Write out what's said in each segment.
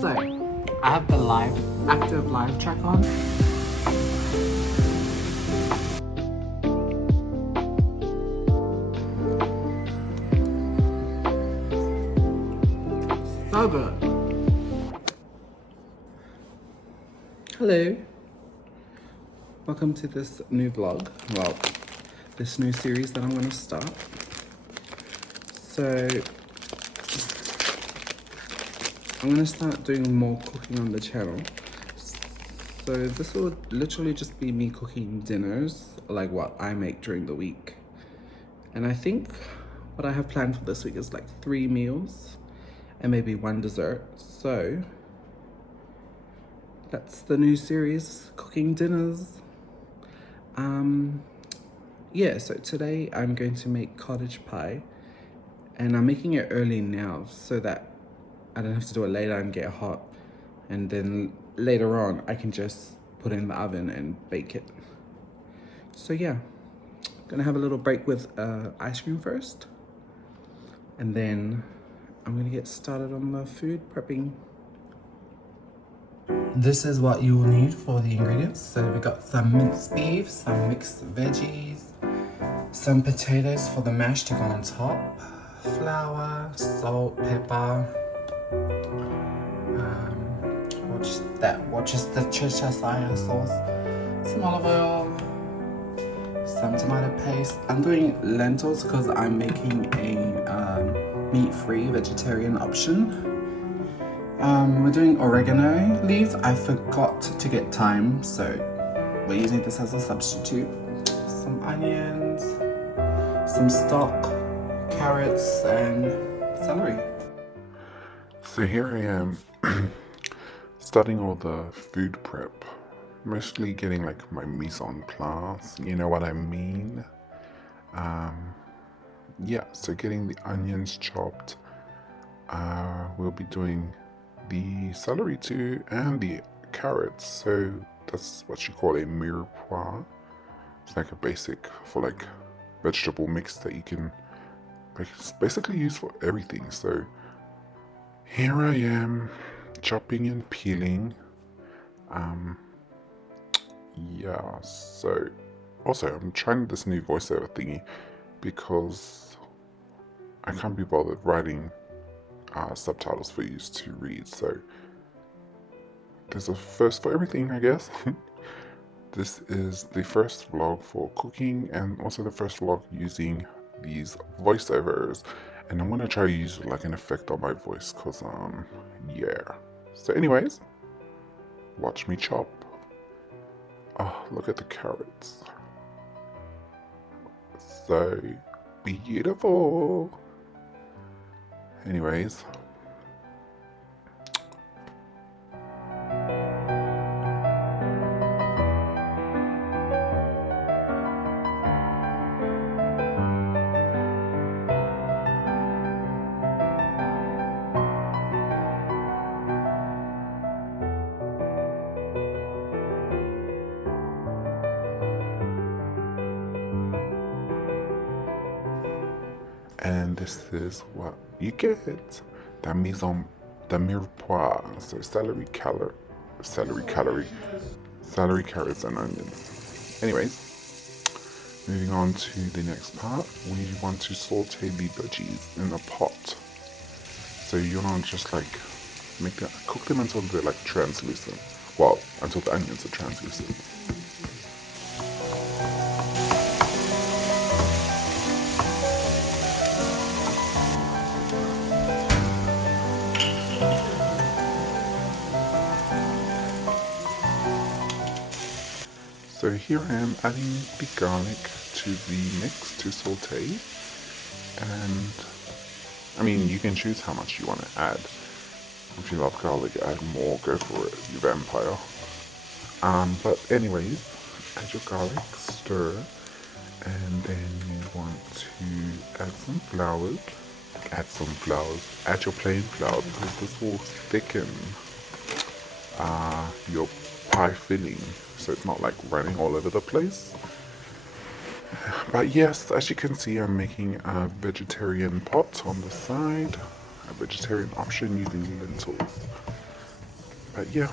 So, I have the active live track on. So good. Hello. Welcome to this new vlog. Well, this new series that I'm going to start. So, I'm going to start doing more cooking on the channel. So this will literally just be me cooking dinners, like what I make during the week. And I think what I have planned for this week is like 3 meals and maybe 1 dessert. So that's the new series, cooking dinners. Yeah, so today I'm going to make cottage pie, and I'm making it early now so that I don't have to do it later and get hot, and then later on I can just put it in the oven and bake it. So yeah, gonna have a little break with ice cream first, and then I'm gonna get started on the food prepping. This is what you will need for the ingredients. So we got some minced beef, some mixed veggies, some potatoes for the mash to go on top, flour, salt, pepper, Worcestershire sauce, some olive oil, some tomato paste. I'm doing lentils because I'm making a meat-free vegetarian option. We're doing oregano leaves. I forgot to get thyme, so we're using this as a substitute. Some onions, some stock, carrots, and celery. So here I am starting all the food prep, mostly getting like my mise en place, you know what I mean? Yeah, so getting the onions chopped. We'll be doing the celery too and the carrots, so that's what you call a mirepoix. It's like a basic for like vegetable mix that you can basically use for everything. So here I am chopping and peeling. Yeah, so also I'm trying this new voiceover thingy because I can't be bothered writing subtitles for you to read, so there's a first for everything, I guess. This is the first vlog for cooking and also the first vlog using these voiceovers, and I'm gonna try to use like an effect on my voice because yeah. So anyways, watch me chop. Oh, look at the carrots, so beautiful. Anyways, and this is what you get. The mirepoix, so celery, carrots, and onions. Anyways, moving on to the next part, we want to saute the veggies in a pot. So you want to just like cook them until they're like translucent. Well, until the onions are translucent. So here I am adding the garlic to the mix to saute, and I mean you can choose how much you want to add. If you love garlic, add more, go for it, you vampire. But anyways, add your garlic, stir, and then you want to add some flowers. Add your plain flour because this will thicken your pie filling, so it's not like running all over the place. But yes, as you can see, I'm making a vegetarian pot on the side, a vegetarian option using lentils. But yeah,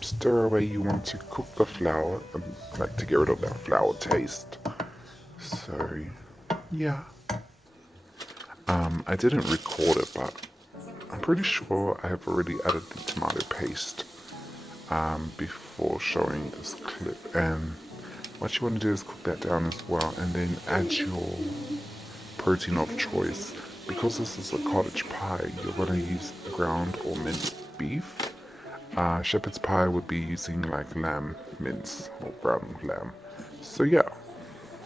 stir away. You want to cook the flour and like to get rid of that flour taste. So yeah, I didn't record it, but I'm pretty sure I have already added the tomato paste before showing this clip. And what you want to do is cook that down as well, and then add your protein of choice. Because this is a cottage pie, you're going to use ground or minced beef. Shepherd's pie would be using like lamb mince or ground lamb. So yeah,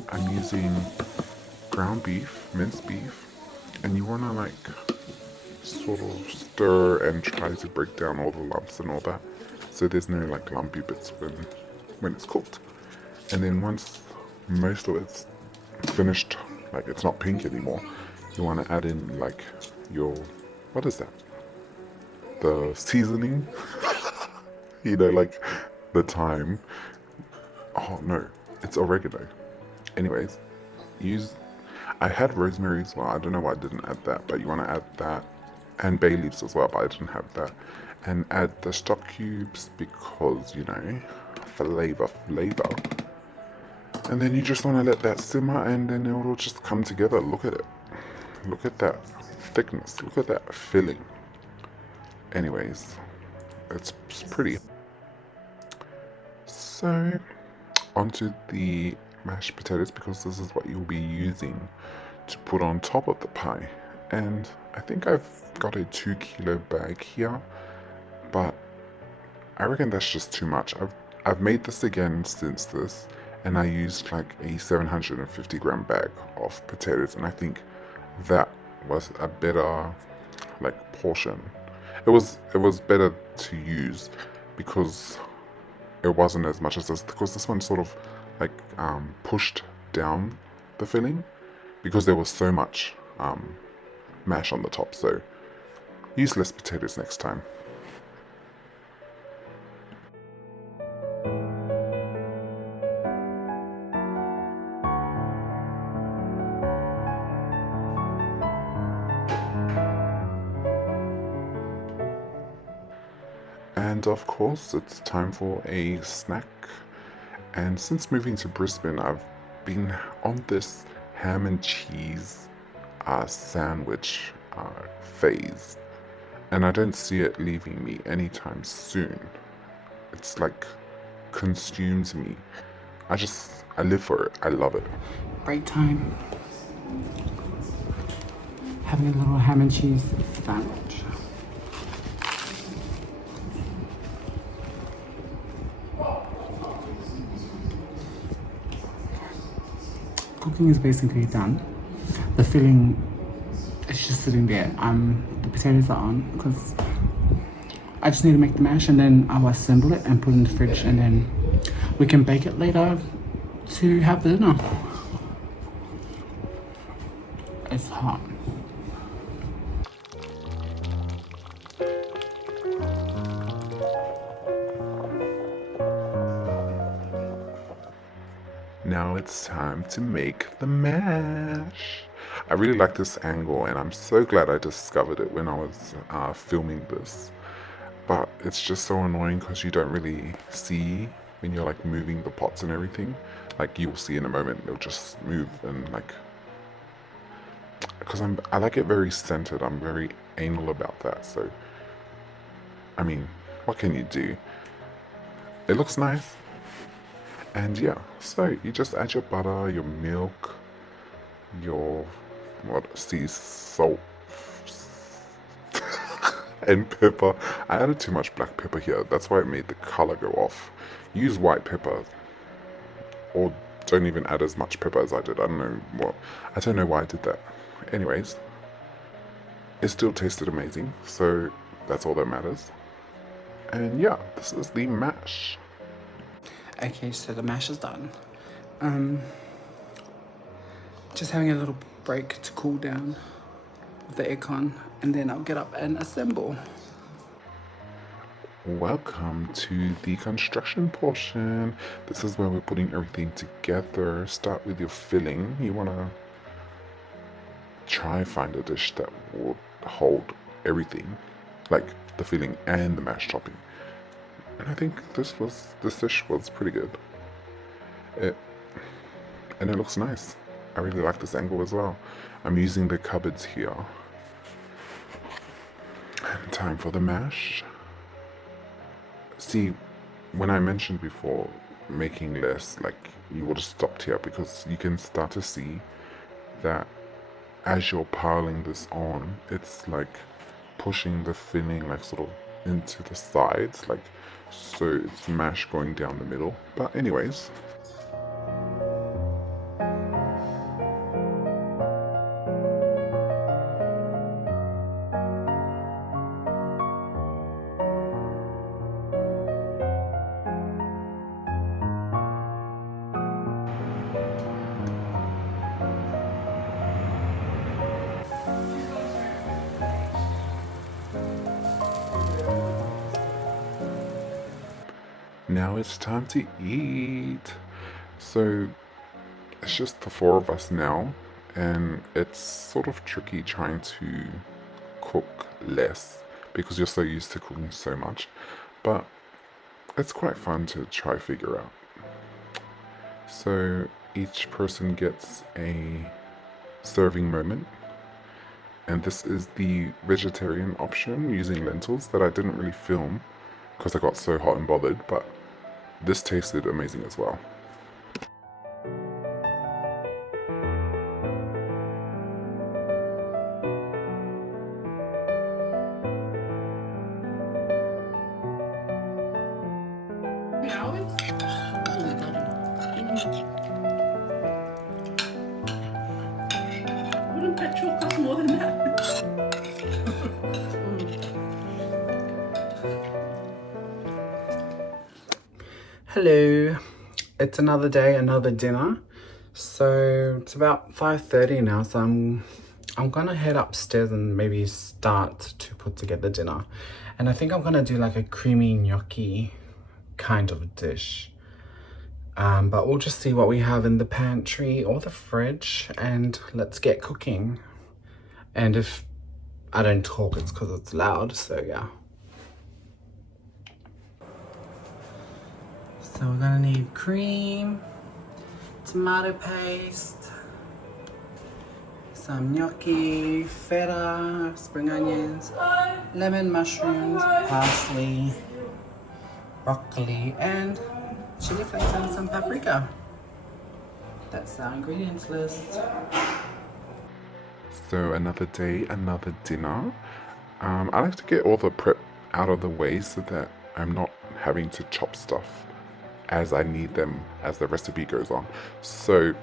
I'm using ground beef, minced beef, and you want to like sort of stir and try to break down all the lumps and all that, so there's no like lumpy bits when it's cooked. And then once most of it's finished, like it's not pink anymore, you want to add in like your, what is that, the seasoning, you know, like the thyme. Oh no, it's oregano. Anyways, use, I had rosemary as well. I don't know why I didn't add that, but you want to add that, and bay leaves as well, but I didn't have that. And add the stock cubes because, you know, flavor. And then you just want to let that simmer, and then it will just come together. Look at it. Look at that thickness. Look at that filling. Anyways, it's pretty. So, onto the mashed potatoes, because this is what you'll be using to put on top of the pie. And I think I've got a 2 kilo bag here, but I reckon that's just too much. I've made this again since this, and I used like a 750 gram bag of potatoes, and I think that was a better like portion. It was better to use because it wasn't as much as this, because this one sort of like pushed down the filling because there was so much mash on the top. So use less potatoes next time. And of course, it's time for a snack. And since moving to Brisbane, I've been on this ham and cheese sandwich phase. And I don't see it leaving me anytime soon. It's like consumes me. I live for it. I love it. Break time. Having a little ham and cheese sandwich. Cooking is basically done. The filling is just sitting there. The potatoes are on because I just need to make the mash, and then I'll assemble it and put it in the fridge, and then we can bake it later to have the dinner. It's hot. Now it's time to make the mash. I really like this angle, and I'm so glad I discovered it when I was filming this. But it's just so annoying because you don't really see when you're like moving the pots and everything. Like you'll see in a moment, they'll just move, and like, because I like it very centered. I'm very anal about that. So, I mean, what can you do? It looks nice. And yeah, so you just add your butter, your milk, your sea salt, and pepper. I added too much black pepper here. That's why it made the color go off. Use white pepper, or don't even add as much pepper as I did. I don't know why I did that. Anyways, it still tasted amazing, so that's all that matters. And yeah, this is the mash. Okay, so the mash is done. Just having a little break to cool down with the aircon, and then I'll get up and assemble. Welcome to the construction portion. This is where we're putting everything together. Start with your filling. You want to try find a dish that will hold everything, like the filling and the mash topping. And I think this dish was pretty good. It and it looks nice. I really like this angle as well. I'm using the cupboards here. And time for the mash. See, when I mentioned before making less, like you would have stopped here because you can start to see that as you're piling this on, it's like pushing the filling like sort of into the sides, like so it's mash going down the middle. But anyways, now it's time to eat. So it's just the four of us now, and it's sort of tricky trying to cook less because you're so used to cooking so much. But it's quite fun to try figure out. So each person gets a serving moment, and this is the vegetarian option using lentils that I didn't really film because I got so hot and bothered, but this tasted amazing as well. Wouldn't petrol cost more than that? Hello, it's another day, another dinner. So it's about 5:30 now, so I'm gonna head upstairs and maybe start to put together dinner. And I think I'm gonna do like a creamy gnocchi kind of dish. But we'll just see what we have in the pantry or the fridge and let's get cooking. And if I don't talk, it's because it's loud, so yeah. So we're gonna need cream, tomato paste, some gnocchi, feta, spring onions, lemon, mushrooms, parsley, broccoli, and chili flakes and some paprika. That's our ingredients list. So another day, another dinner. I like to get all the prep out of the way so that I'm not having to chop stuff as I need them as the recipe goes on. So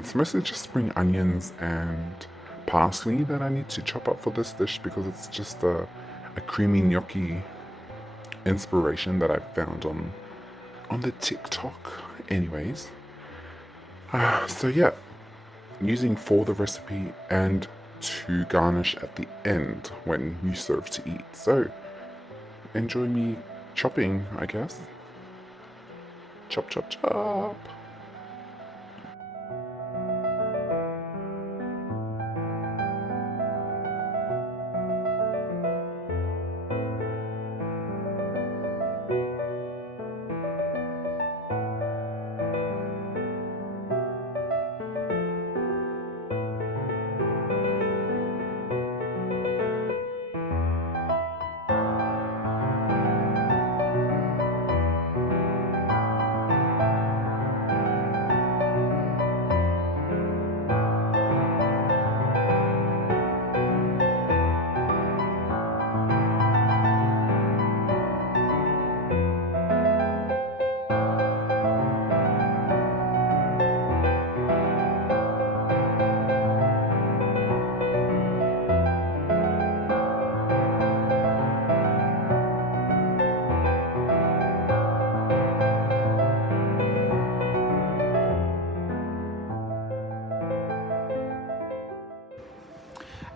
it's mostly just spring onions and parsley that I need to chop up for this dish because it's just a creamy gnocchi inspiration that I found on the TikTok. Anyways, so yeah, using for the recipe and to garnish at the end when you serve to eat. So enjoy me chopping, I guess. Chop, chop, chop.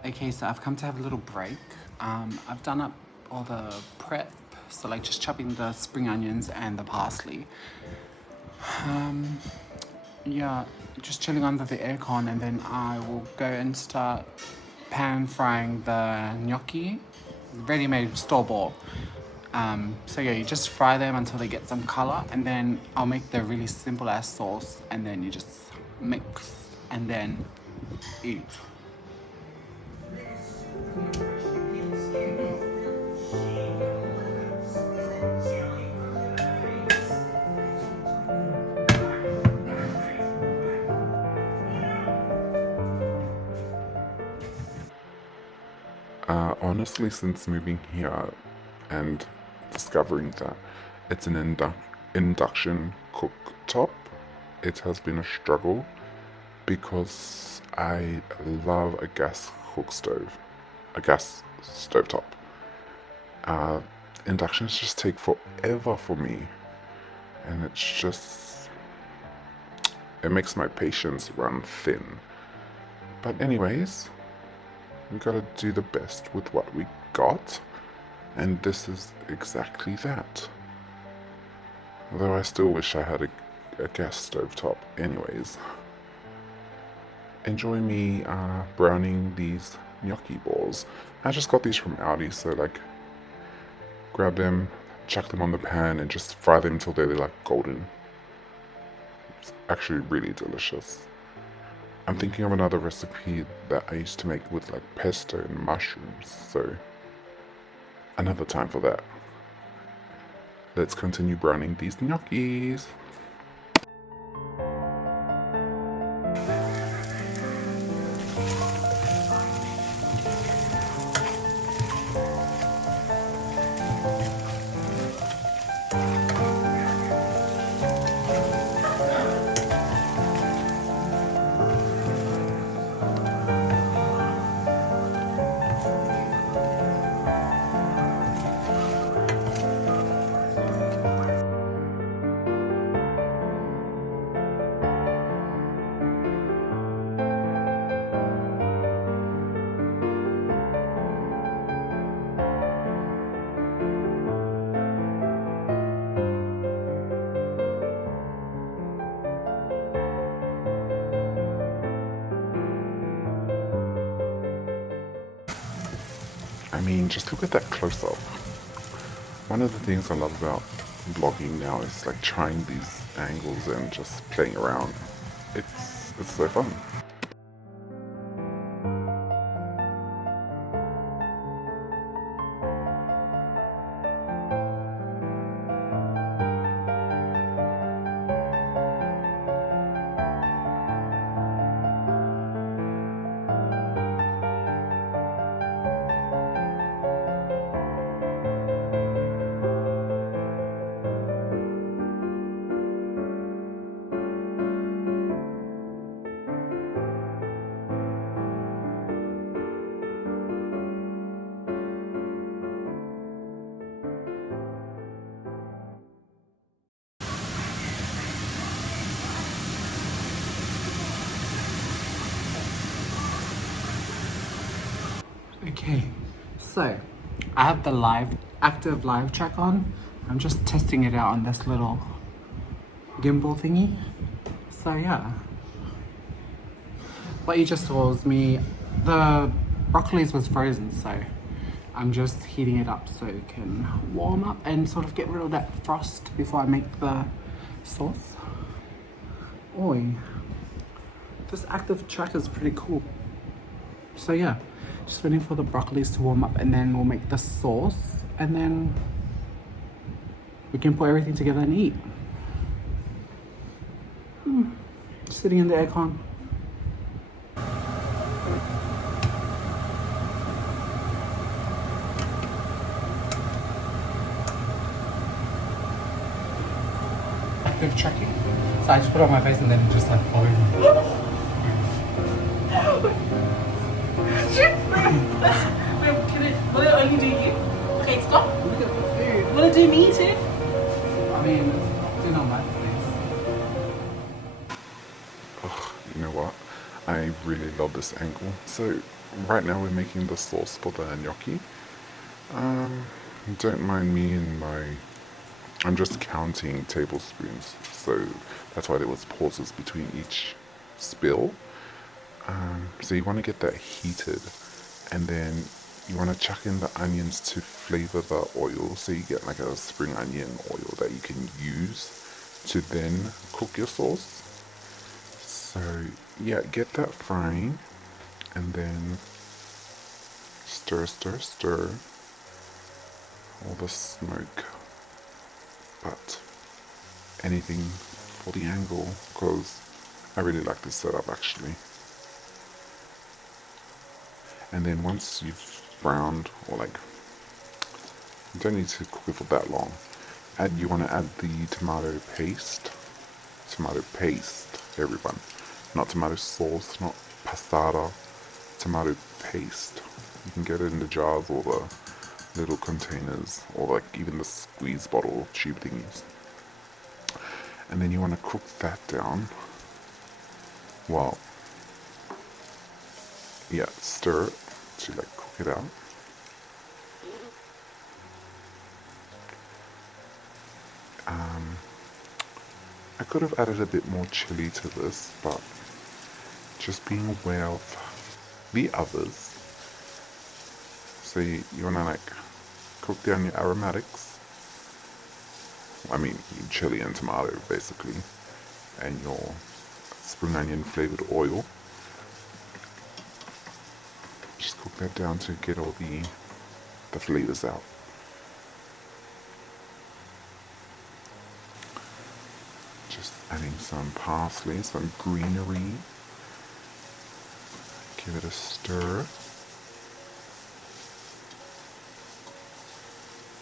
Okay, so I've come to have a little break. I've done up all the prep, so like just chopping the spring onions and the parsley. Yeah, just chilling under the aircon, and then I will go and start pan frying the gnocchi, ready-made store-bought. So yeah, you just fry them until they get some color, and then I'll make the really simple ass sauce, and then you just mix and then eat. Honestly, since moving here and discovering that it's an induction cooktop, it has been a struggle because I love a gas cook stove, a gas stovetop. Uh, Inductions just take forever for me, and it makes my patience run thin. But anyways, we gotta do the best with what we got, and this is exactly that. Although I still wish I had a gas stovetop. Anyways, enjoy me browning these gnocchi balls. I just got these from Aldi, so like, grab them, chuck them on the pan, and just fry them until they're like golden. It's actually really delicious. I'm thinking of another recipe that I used to make with like pesto and mushrooms, so another time for that. Let's continue browning these gnocchis. I mean, just look at that close-up. One of the things I love about vlogging now is like trying these angles and just playing around. It's so fun. Okay, so I have the active live track on. I'm just testing it out on this little gimbal thingy. So yeah, what you just saw was me. The broccolis was frozen, so I'm just heating it up so it can warm up and sort of get rid of that frost before I make the sauce. Oi, this active track is pretty cool. So yeah, just waiting for the broccolis to warm up, and then we'll make the sauce, and then we can put everything together and eat. Sitting in the aircon. Active tracking. So I just put it on my face and then it just like followed me. Will it only do you? Okay, stop. Look at the food. Will it do me too? I mean, it's not my face. You know what? I really love this angle. So right now we're making the sauce for the gnocchi. Don't mind me and I'm just counting tablespoons, so that's why there was pauses between each spill. So you want to get that heated, and then you want to chuck in the onions to flavor the oil, so you get like a spring onion oil that you can use to then cook your sauce. So yeah, get that frying and then stir, stir, stir all the smoke. But anything for the angle, because I really like this setup actually. And then once you've browned, or like, you don't need to cook it for that long. You want to add the tomato paste. Tomato paste, everyone. Not tomato sauce, not passata. Tomato paste. You can get it in the jars or the little containers, or like even the squeeze bottle tube thingies. And then you want to cook that down. Well, yeah, stir it to like cook it out. I could have added a bit more chili to this, but just being aware of the others. So you want to like cook down your aromatics. I mean, chili and tomato basically, and your spring onion flavored oil. Just cook that down to get all the flavors out. Just adding some parsley, some greenery. Give it a stir.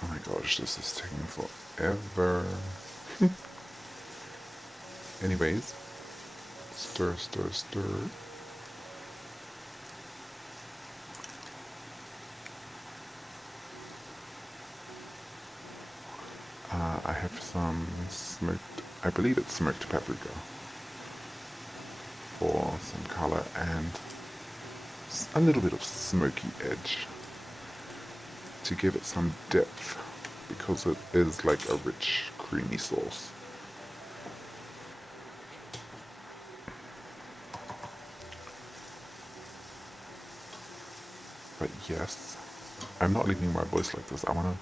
Oh my gosh, this is taking forever. Anyways, stir, stir, stir. I have some smoked, I believe it's smoked paprika for some color and a little bit of smoky edge to give it some depth, because it is like a rich, creamy sauce. But yes, I'm not leaving my voice like this. I want to,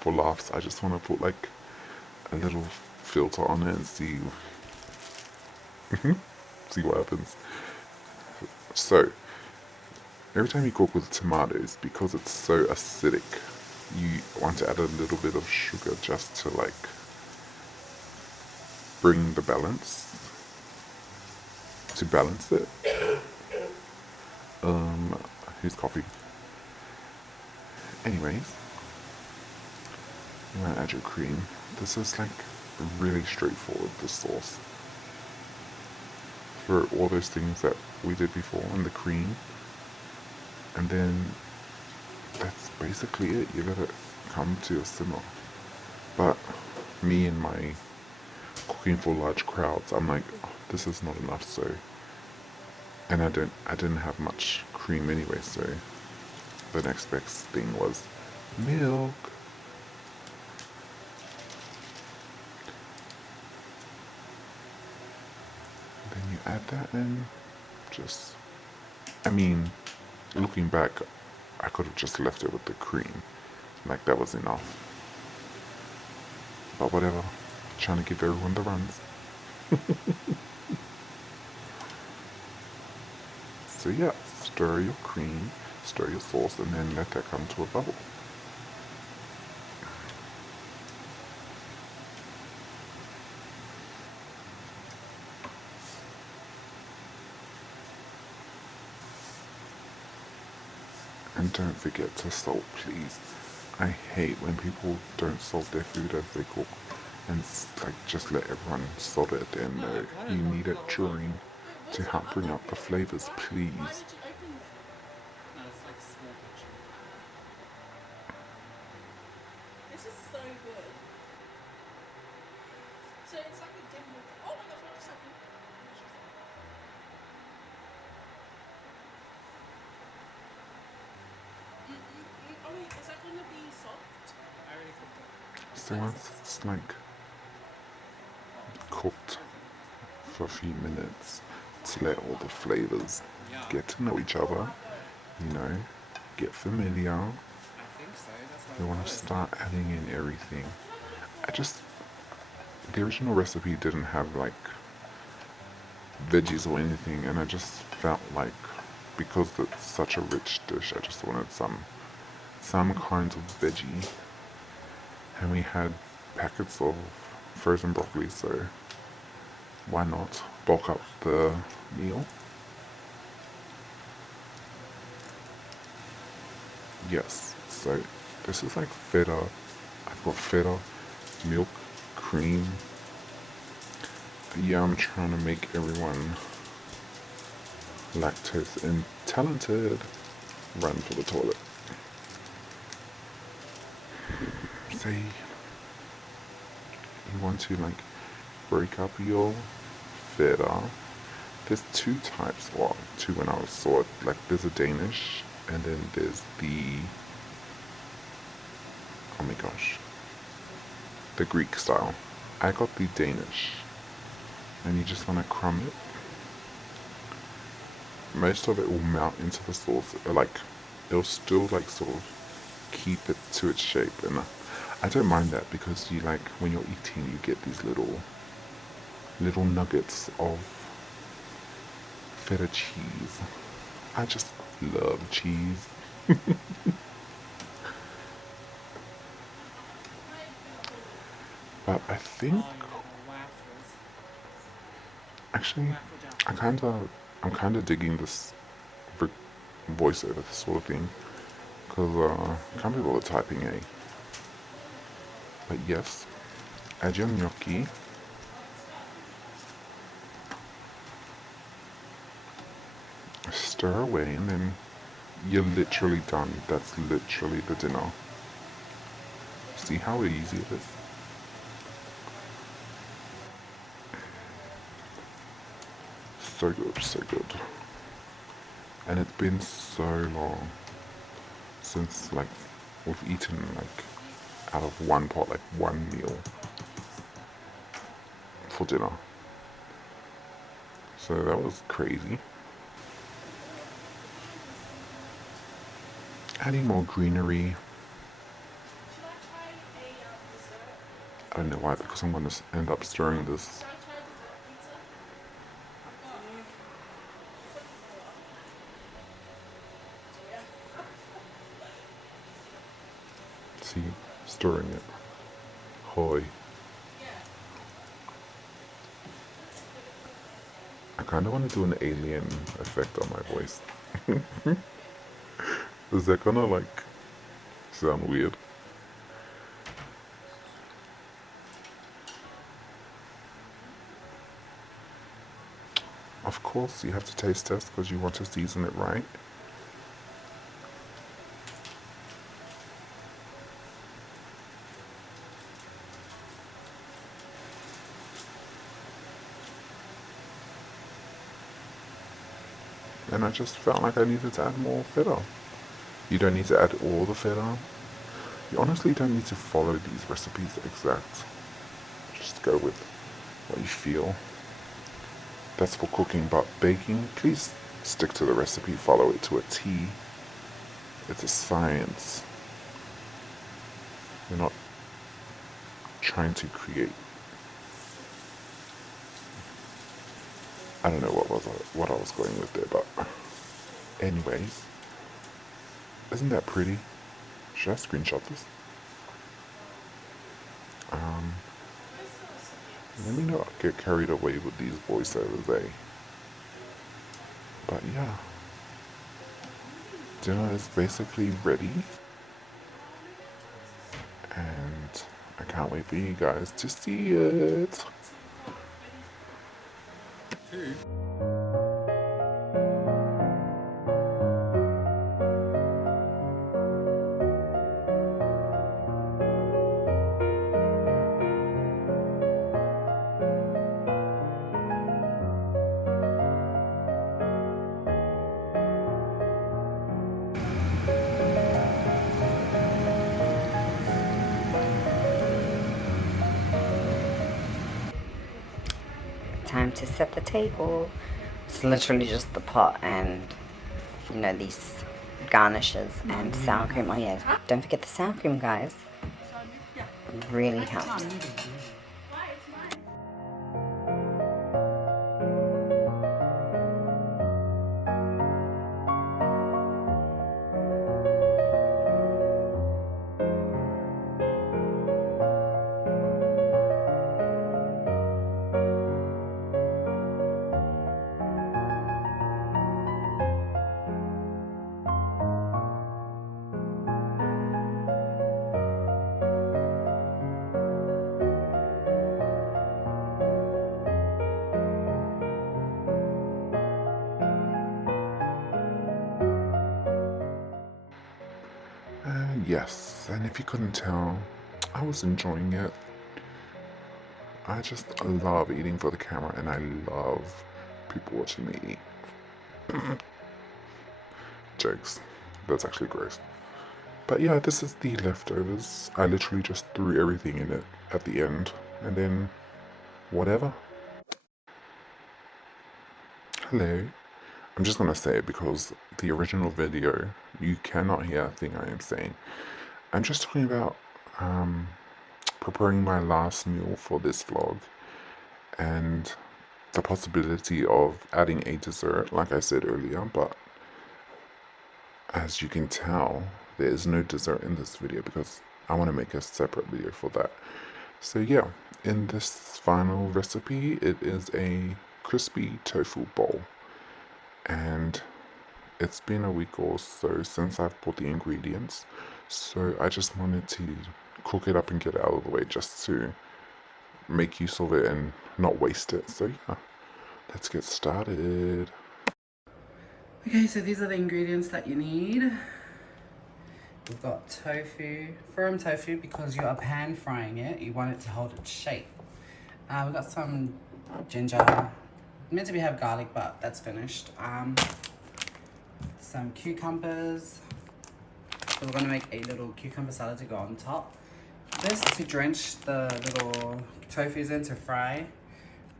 for laughs, I just want to put like a little filter on it and see what happens. So every time you cook with tomatoes, because it's so acidic, you want to add a little bit of sugar just to like bring the balance, to balance it. Who's coffee? Anyways, you want to add your cream. This is like really straightforward, this sauce. For all those things that we did before, and the cream. And then that's basically it. You let it come to a simmer. But me and my cooking for large crowds, I'm like, oh, this is not enough. So, and I didn't have much cream anyway. So the next best thing was milk. Then you add that in. Just, I mean, looking back, I could have just left it with the cream. Like that was enough. But whatever. Trying to give everyone the runs. So yeah, stir your cream, stir your sauce, and then let that come to a bubble. And don't forget to salt, please. I hate when people don't salt their food as they cook, and like just let everyone salt it at the end. No, you need it during to help bring up the flavors, please. This is so good. So it's like a dimple. Oh my gosh, what just happened? Oh wait, is that gonna be soft? I already cooked it. So once it's like cooked for a few minutes, to let all the flavors get to know each other, you know, get familiar. I think so. That's why You want to start adding in everything. The original recipe didn't have like veggies or anything, and I just felt like because it's such a rich dish, I just wanted some kind of veggie, and we had packets of frozen broccoli, so why not bulk up the meal? Yes, so this is like feta. I've got feta, milk, cream. Yeah, I'm trying to make everyone lactose intolerant run for the toilet. Say you want to like break up your feta. There's two types, well, two when I saw it. Like there's a Danish, and then there's oh my gosh, the Greek style. I got the Danish, and you just want to crumb it. Most of it will melt into the sauce, like it'll still like sort of keep it to its shape, and I don't mind that because you like when you're eating, you get these little nuggets of feta cheese. I just love cheese. But I think Waffles. actually Waffle jam. I'm kind of digging this voiceover sort of thing because I can't be bothered typing a. But yes, add your gnocchi. Stir away, and then you're literally done. That's literally the dinner. See how easy it is? So good, so good. And it's been so long since like we've eaten like out of one pot, like one meal for dinner. So that was crazy. Adding more greenery. I don't know why, because I'm going to end up stirring this. See, stirring it. Hoy. I kind of want to do an alien effect on my voice. Is that gonna like sound weird? Of course, you have to taste test because you want to season it right. And I just felt like I needed to add more feta. You don't need to add all the feta. You honestly don't need to follow these recipes exact. Just go with what you feel. That's for cooking, but baking, please stick to the recipe, follow it to a T. It's a science. You're not trying to create. I don't know what I was going with there, but anyways, isn't that pretty? Should I screenshot this? Let me not get carried away with these voiceovers, eh? But yeah, dinner is basically ready, and I can't wait for you guys to see it. Time to set the table. It's literally just the pot and, you know, these garnishes and sour cream. Oh yeah, don't forget the sour cream, guys. Really helps. Yes, and if you couldn't tell, I was enjoying it. I just love eating for the camera, and I love people watching me eat. Jokes. That's actually gross. But yeah, this is the leftovers. I literally just threw everything in it at the end, and then whatever. Hello. I'm just gonna say it because the original video, you cannot hear a thing I am saying. I'm just talking about preparing my last meal for this vlog and the possibility of adding a dessert, like I said earlier, but as you can tell, there is no dessert in this video because I want to make a separate video for that. So yeah, in this final recipe, it is a crispy tofu bowl. And it's been a week or so since I've bought the ingredients, so I just wanted to cook it up and get it out of the way just to make use of it and not waste it. So yeah, let's get started. Okay, so these are the ingredients that you need. We've got tofu, firm tofu, because you are pan frying it. You want it to hold its shape. We've got some ginger. Meant to be have garlic, but that's finished. Some cucumbers. So we're gonna make a little cucumber salad to go on top. This to drench the little tofus in to fry.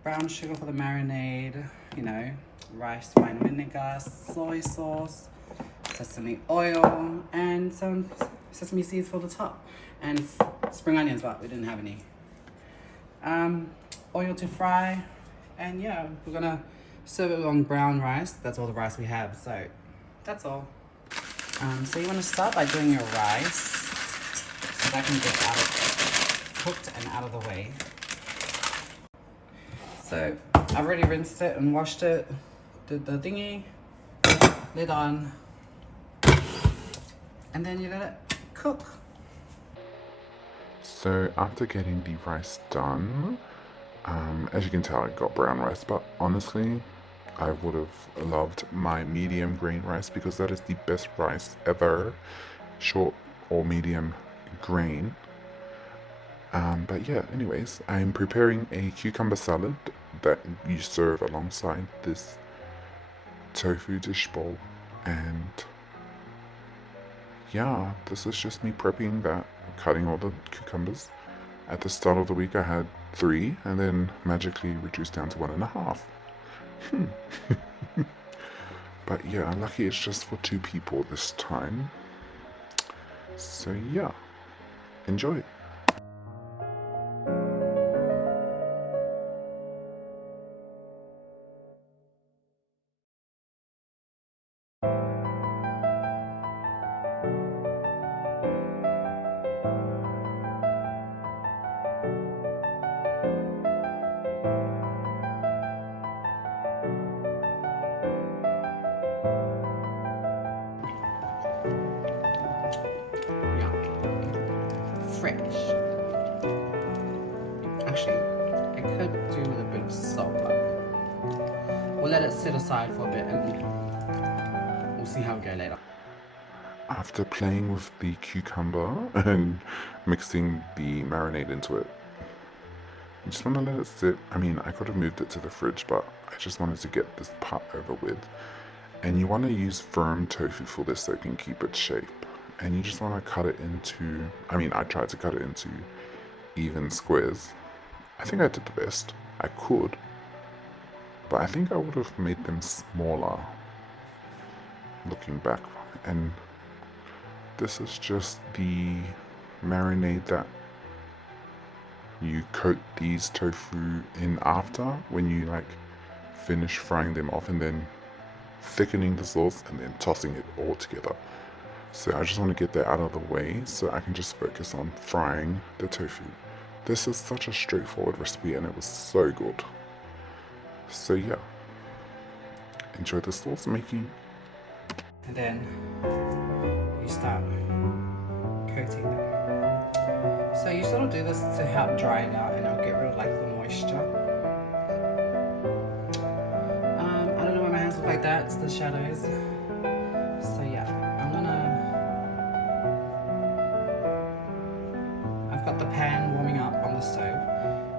Brown sugar for the marinade. You know, rice wine vinegar, soy sauce, sesame oil, and some sesame seeds for the top, and spring onions, but we didn't have any. Oil to fry. And yeah, we're gonna serve it on brown rice. That's all the rice we have, so that's all. So you wanna start by doing your rice so that can get cooked and out of the way. So I've already rinsed it and washed it. Did the thingy, lid on, and then you let it cook. So after getting the rice done, as you can tell, I got brown rice, but honestly, I would have loved my medium grain rice because that is the best rice ever, short or medium grain. But yeah, anyways, I'm preparing a cucumber salad that you serve alongside this tofu dish bowl, and yeah, this is just me prepping that, cutting all the cucumbers. At the start of the week I had 3 and then magically reduced down to 1.5. But yeah, lucky it's just for 2 people this time. So yeah, enjoy. Fresh. Actually, I could do with a bit of salt, but we'll let it sit aside for a bit and we'll see how we go later. After playing with the cucumber and mixing the marinade into it, you just want to let it sit. I mean, I could have moved it to the fridge, but I just wanted to get this part over with. And you want to use firm tofu for this so it can keep its shape. And you just want to cut it into, I mean, I tried to cut it into even squares. I think I did the best I could, but I think I would have made them smaller looking back and this is just the marinade that you coat these tofu in after when you like finish frying them off, and then thickening the sauce and then tossing it all together. So I just want to get that out of the way so I can just focus on frying the tofu. This is such a straightforward recipe and it was so good. So yeah, enjoy the sauce making. And then you start coating them. So you sort of do this to help dry it out and it'll get rid of like the moisture. I don't know why my hands look like that, it's the shadows. So yeah, I've got the pan warming up on the stove,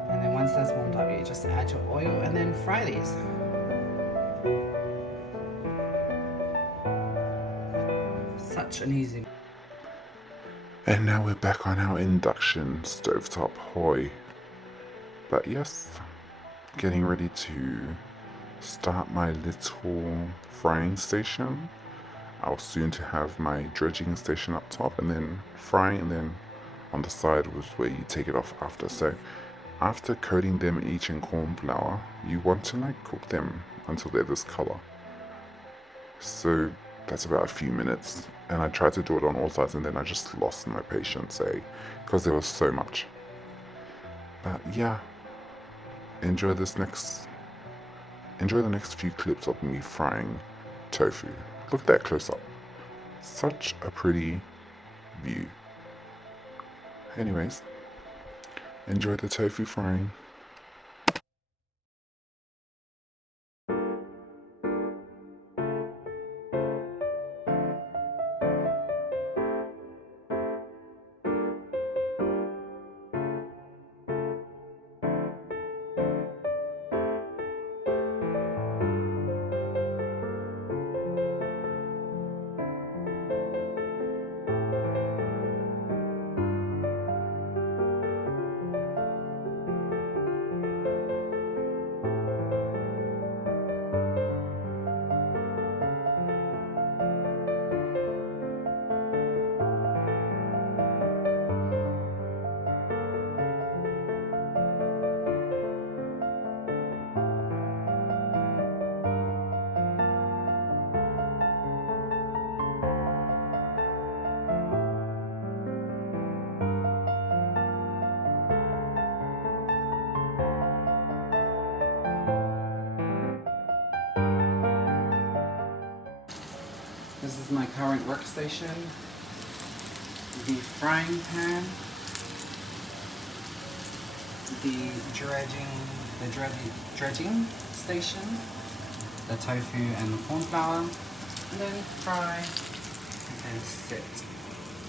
and then once that's warmed up you just add your oil and then fry these. Such an easy. And now we're back on our induction stovetop hoy. But yes, getting ready to start my little frying station. I'll soon to have my dredging station up top and then frying, and then on the side was where you take it off after. So after coating them each in corn flour, you want to like cook them until they're this color. So that's about a few minutes, and I tried to do it on all sides and then I just lost my patience, because there was so much. But yeah, enjoy the next few clips of me frying tofu. Look at that close up. Such a pretty view. Anyways, enjoy the tofu frying. This is my current workstation, the frying pan, the dredging station, the tofu and the corn flour, and then fry and then sit.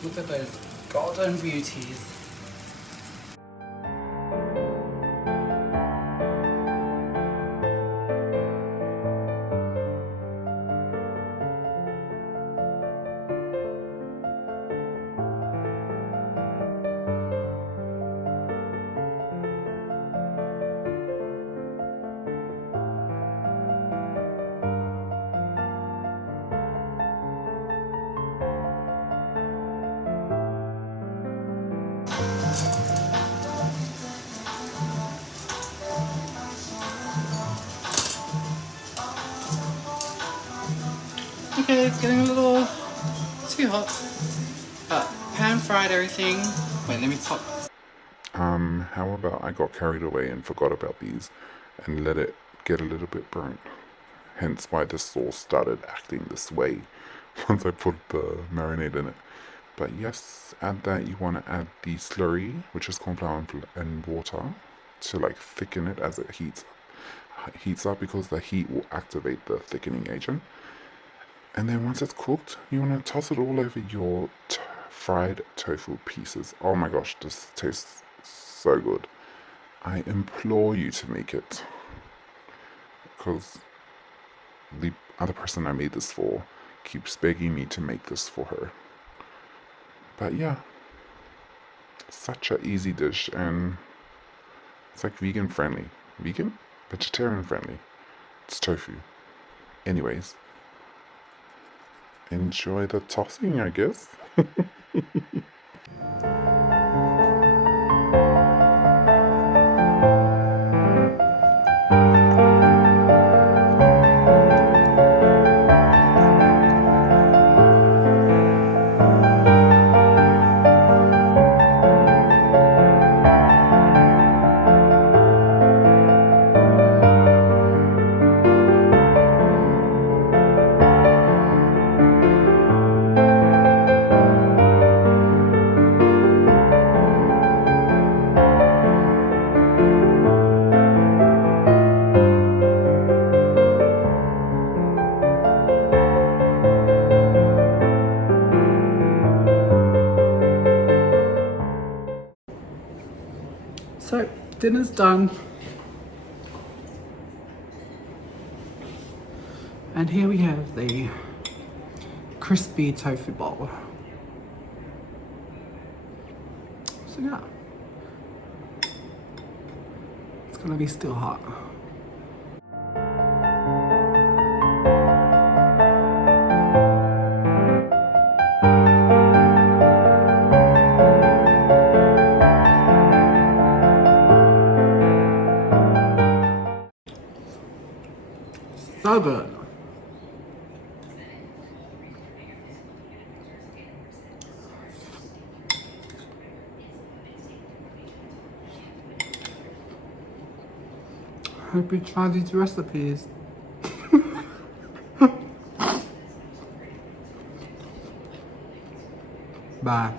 Look at those golden beauties. Okay, it's getting a little too hot, but pan fried everything. Wait, let me top. How about I got carried away and forgot about these and let it get a little bit burnt. Hence why the sauce started acting this way once I put the marinade in it. But yes, add that. You want to add the slurry, which is corn flour and water, to like thicken it as it heats up, because the heat will activate the thickening agent. And then once it's cooked, you want to toss it all over your fried tofu pieces. Oh my gosh, this tastes so good. I implore you to make it, because the other person I made this for keeps begging me to make this for her. But yeah, such an easy dish, and it's like vegan friendly. Vegan? Vegetarian friendly. It's tofu. Anyways, enjoy the tossing, I guess. So, dinner's done. And here we have the crispy tofu bowl. So yeah, it's gonna be still hot. So good. Hope you try these recipes. Bye.